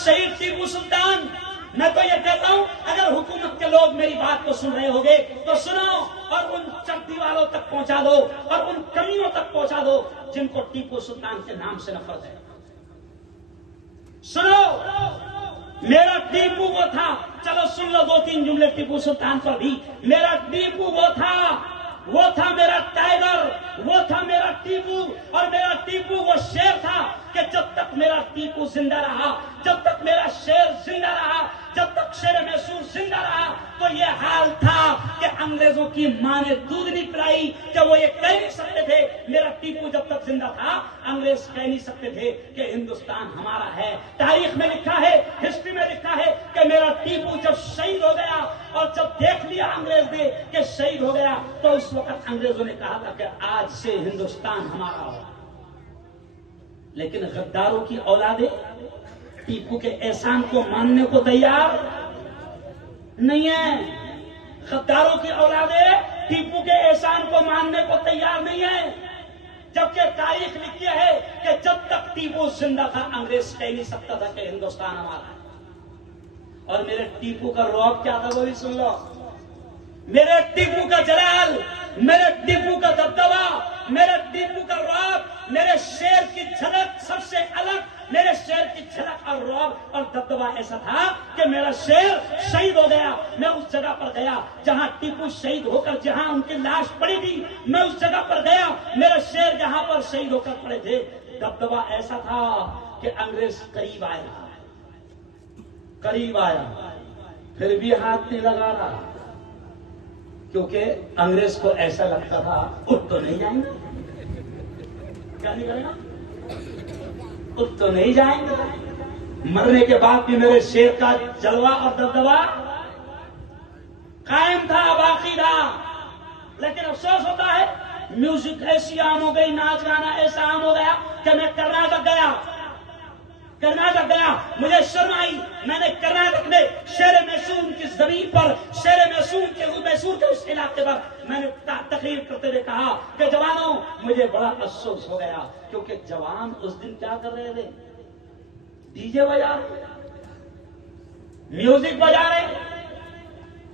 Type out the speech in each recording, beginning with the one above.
शहीद टीपू सुल्तान। मैं तो ये कहता हूं, अगर हुकूमत के लोग मेरी बात को सुन रहे होंगे तो सुनो और उन चलती वालों तक पहुंचा दो और उन कमियों तक पहुंचा दो जिनको टीपू सुल्तान के नाम से नफरत है। सुनो, मेरा टीपू वो था, चलो सुन लो 2-3 जुमले टीपू सुल्तान पर भी। मेरा टीपू वो था मेरा टाइगर, वो था मेरा टीपू। और मेरा टीपू वो शेर था कि जब तक मेरा टीपू जिंदा रहा, जब तक मेरा शेर जिंदा रहा, जब तक शेर मैसूर जिंदा रहा, तो ये हाल था कि अंग्रेजों की मां ने दूध नहीं पिलाई कि वो ये कह नहीं सकते थे। मेरा टीपू जब तक जिंदा था, अंग्रेज कह नहीं सकते थे कि हिंदुस्तान हमारा है। तारीख में लिखा है, हिस्ट्री में लिखा है कि मेरा टीपू जब शहीद हो गया और जब देख लिया अंग्रेज ने कि शहीद हो गया, तो उस वक्त अंग्रेजों ने कहा था कि आज से हिंदुस्तान हमारा होगा। लेकिन गद्दारों की औलादे टीपू के एहसान को मानने को तैयार नहीं है। गद्दारों की औलादे टीपू के एहसान को मानने को तैयार नहीं है, जबकि तारीख लिखी है कि जब तक टीपू जिंदा था, अंग्रेज कह नहीं सकता था कि हिंदुस्तान हमारा है। और मेरे टीपू का रौब क्या था वो भी सुन लो। मेरे टीपू का जलाल, मेरे टीपू का दबदबा, मेरे टीपू का रौब, मेरे शेर की झलक सबसे अलग। मेरे शेर की झलक और रौब और दबदबा ऐसा था कि मेरा शेर शहीद हो गया, मैं उस जगह पर गया जहां टीपू शहीद होकर, जहां उनकी लाश पड़ी थी, मैं उस जगह पर गया। मेरा शेर जहां पर शहीद होकर पड़े थे, दबदबा ऐसा था कि अंग्रेज करीब आया, फिर भी हाथ नहीं लगा रहा, क्योंकि अंग्रेज को ऐसा लगता था उठ तो नहीं जाएंगे। क्या नहीं करेगा? उठ तो नहीं जाएंगे। मरने के बाद भी मेरे शेर का जलवा और दबदबा कायम था, बाकी था। लेकिन अफसोस होता है, म्यूजिक ऐसी आम हो गई, नाच गाना ऐसा आम हो गया कि मैं कर्नाटक गया, मुझे शर्म आई। मैंने कर्नाटक में शेर मैसूर की जमीन पर, शेर मैसूर के उस इलाके पर मैंने तकरीर करते हुए कहा कि जवानों, मुझे बड़ा अफसोस हो गया, क्योंकि जवान उस दिन क्या कर रहे थे? डीजे बजा रहे, म्यूजिक बजा रहे,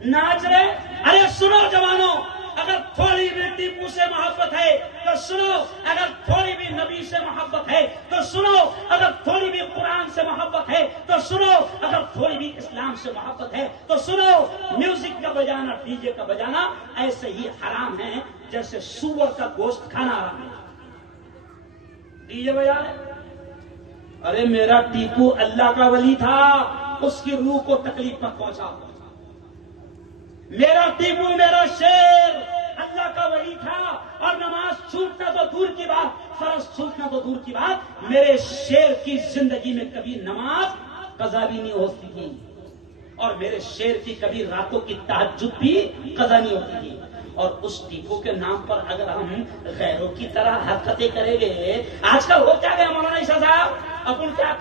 नाच रहे। अरे सुनो जवानों, अगर थोड़ी भी टीपू से मोहब्बत है तो सुनो, अगर थोड़ी भी नबी से मोहब्बत है तो सुनो, अगर थोड़ी भी कुरान से मोहब्बत है तो सुनो, अगर थोड़ी भी इस्लाम से मोहब्बत है तो सुनो। म्यूजिक का बजाना, डीजे का बजाना ऐसे ही हराम है जैसे सूअर का गोश्त खाना हराम है। डीजे बजा रहे। अरे मेरा टीपू अल्लाह का वली था, उसकी रूह को तकलीफ मत पहुंचा। मेरा टीपू, मेरा शेर अल्लाह का वली था, और नमाज छूटना तो दूर की बात, फर्ज छूटना तो दूर की बात, मेरे शेर की जिंदगी में कभी नमाज कज़ा भी नहीं होती थी, और मेरे शेर की कभी रातों की तहज्जुद भी कज़ा नहीं होती थी। और उस टीपू के नाम पर अगर हम गैरों की तरह हरकतें करेंगे, आजकल हो क्या गया मौलाना ईसा साहब, अपन क्या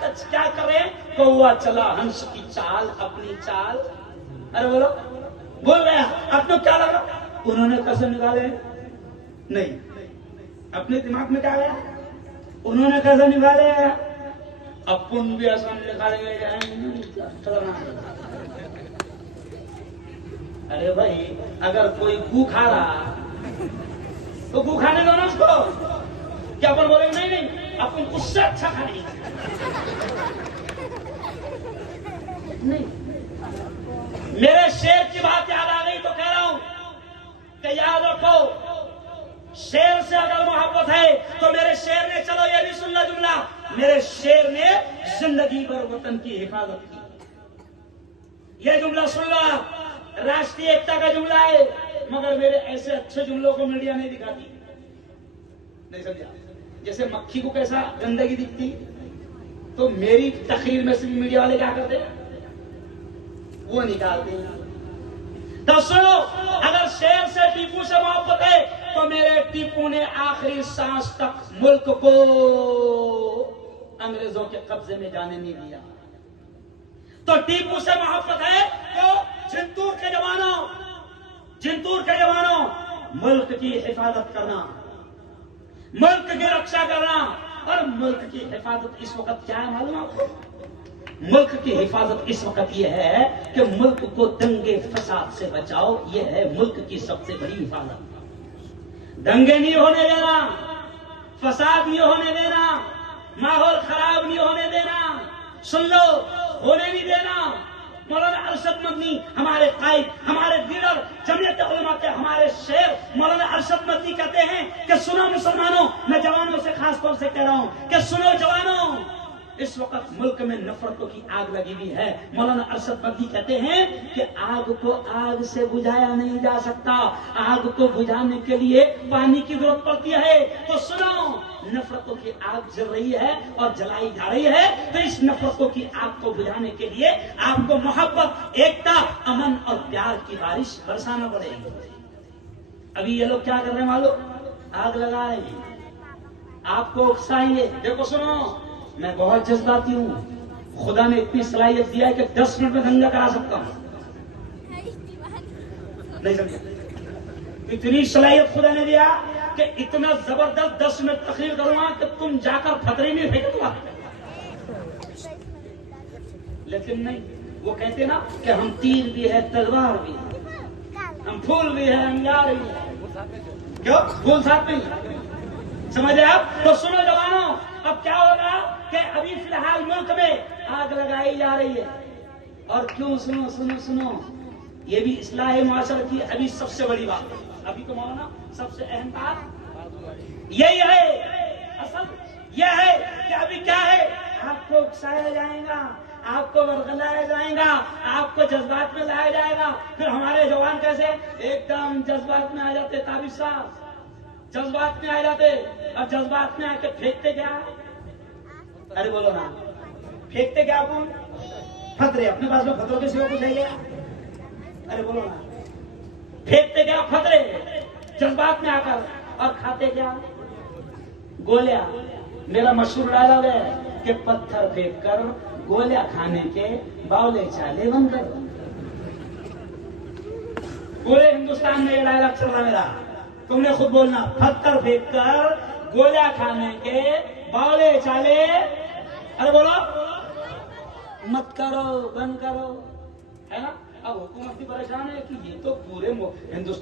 कर रहे हैं? कौवा चला हंस की चाल, अपनी चाल। अरे बोल रहे हैं, आपको क्या लगा? उन्होंने कसम निकाले नहीं, अपने दिमाग में क्या गया? उन्होंने कसम निकाले, अपन भी असम निकालेंगे। अरे भाई, अगर कोई गू खा रहा तो गू खाने दो ना उसको। क्या अपन बोलेंगे नहीं, अपन उससे अच्छा खाएंगे? नहीं। मेरे शेर की बात याद आ गई तो कह रहा हूं कि याद रखो, शेर से अगर मोहब्बत है तो मेरे शेर ने, चलो ये भी सुन लो जुमला, मेरे शेर ने जिंदगी भर वतन की हिफाजत की। ये जुमला सुन लो, राष्ट्रीय एकता का जुमला है, मगर मेरे ऐसे अच्छे जुमलों को मीडिया नहीं दिखाती। नहीं समझा? जैसे मक्खी को कैसा गंदगी दिखती, तो मेरी तकरीर में से मीडिया वाले क्या करते हैं? वो निकालते हैं। तो सुनो, अगर शेर से टीपू से मोहब्बत है तो मेरे टीपू ने आखिरी सांस तक मुल्क को अंग्रेजों के कब्जे में जाने नहीं दिया। तो टीपू से मोहब्बत है तो जिंतूर के जवानों, मुल्क की हिफाजत करना, मुल्क की रक्षा करना। और मुल्क की हिफाजत इस वक्त क्या है मालूम आपको? मुल्क की हिफाजत इस वक्त यह है कि मुल्क को दंगे फसाद से बचाओ। यह है मुल्क की सबसे बड़ी हिफाजत। दंगे नहीं होने देना, फसाद नहीं होने देना, माहौल खराब नहीं होने देना। सुन लो, होने नहीं देना। मौलाना अरशद मदनी हमारे कायद, हमारे लीडर, जमीयत उलमा के हमारे शेर मौलाना अरशद मदनी कहते हैं कि सुनो मुसलमानों, मैं जवानों से खास तौर से कह रहा हूं कि सुनो जवानों, इस वक्त मुल्क में नफरतों की आग लगी हुई है। मौलाना अरशद मदनी कहते हैं कि आग को आग से बुझाया नहीं जा सकता, आग को बुझाने के लिए पानी की जरूरत पड़ती है। तो सुनो, नफरतों की आग जल रही है और जलाई जा रही है, तो इस नफरतों की आग को बुझाने के लिए आपको मोहब्बत, एकता, अमन और प्यार की बारिश बरसाना पड़ेगी। अभी ये लोग क्या कर रहे हैं मालूम? आग लगा रहे हैं, आपको उकसाएंगे। देखो सुनो, मैं बहुत जज्बाती हूँ। खुदा ने इतनी सलाहियत दिया है कि 10 मिनट में दंगा करा सकता हूँ। नहीं समझे? इतनी सलाहियत खुदा ने दिया कि इतना जबरदस्त 10 मिनट तकरीर करूंगा कि तुम जाकर फतरे में फेंक दूंगा। लेकिन नहीं, वो कहते ना कि हम तीर भी है, तलवार भी है, हम फूल भी है, अंगार भी है। क्यों? फूल साथ नहीं, समझे आप? तो सुनो जवानों, अब क्या होगा कि अभी फिलहाल मुल्क में आग लगाई जा रही है। और क्यों? सुनो सुनो सुनो, ये भी इस्लाह मुआशरत की अभी सबसे बड़ी बात है। अभी तो मौलाना सबसे अहम बात यही है, असल यह है कि अभी क्या है, आपको उकसाया जाएगा, आपको वरगलाया जाएगा, आपको जज्बात में लाया जाएगा। फिर हमारे जवान कैसे एकदम जज्बात में आ जाते, ताबिश साहब जज्बात में आ जाते, और जज्बात में आके फेंकते क्या? अरे बोलो ना, फेंकते क्या? अपन फतरे, अपने पास में फतरों के सिवा कुछ है क्या? अरे बोलो ना, फेंकते क्या? फतरे जज्बात में आकर। और खाते क्या? गोलियां। मेरा मशहूर डायलॉग है कि पत्थर फेंक कर गोलियां खाने के बावले चाले बनकर। पूरे हिंदुस्तान में ये डायलॉग चल रहा मेरा, तुमने खुद बोलना, पत्थर फेंक कर गोलियां खाने के बावले चाले। अरे बोलो, मत करो, बंद करो, है ना? अब हुकूमत भी परेशान है कि ये तो पूरे हिंदुस्तान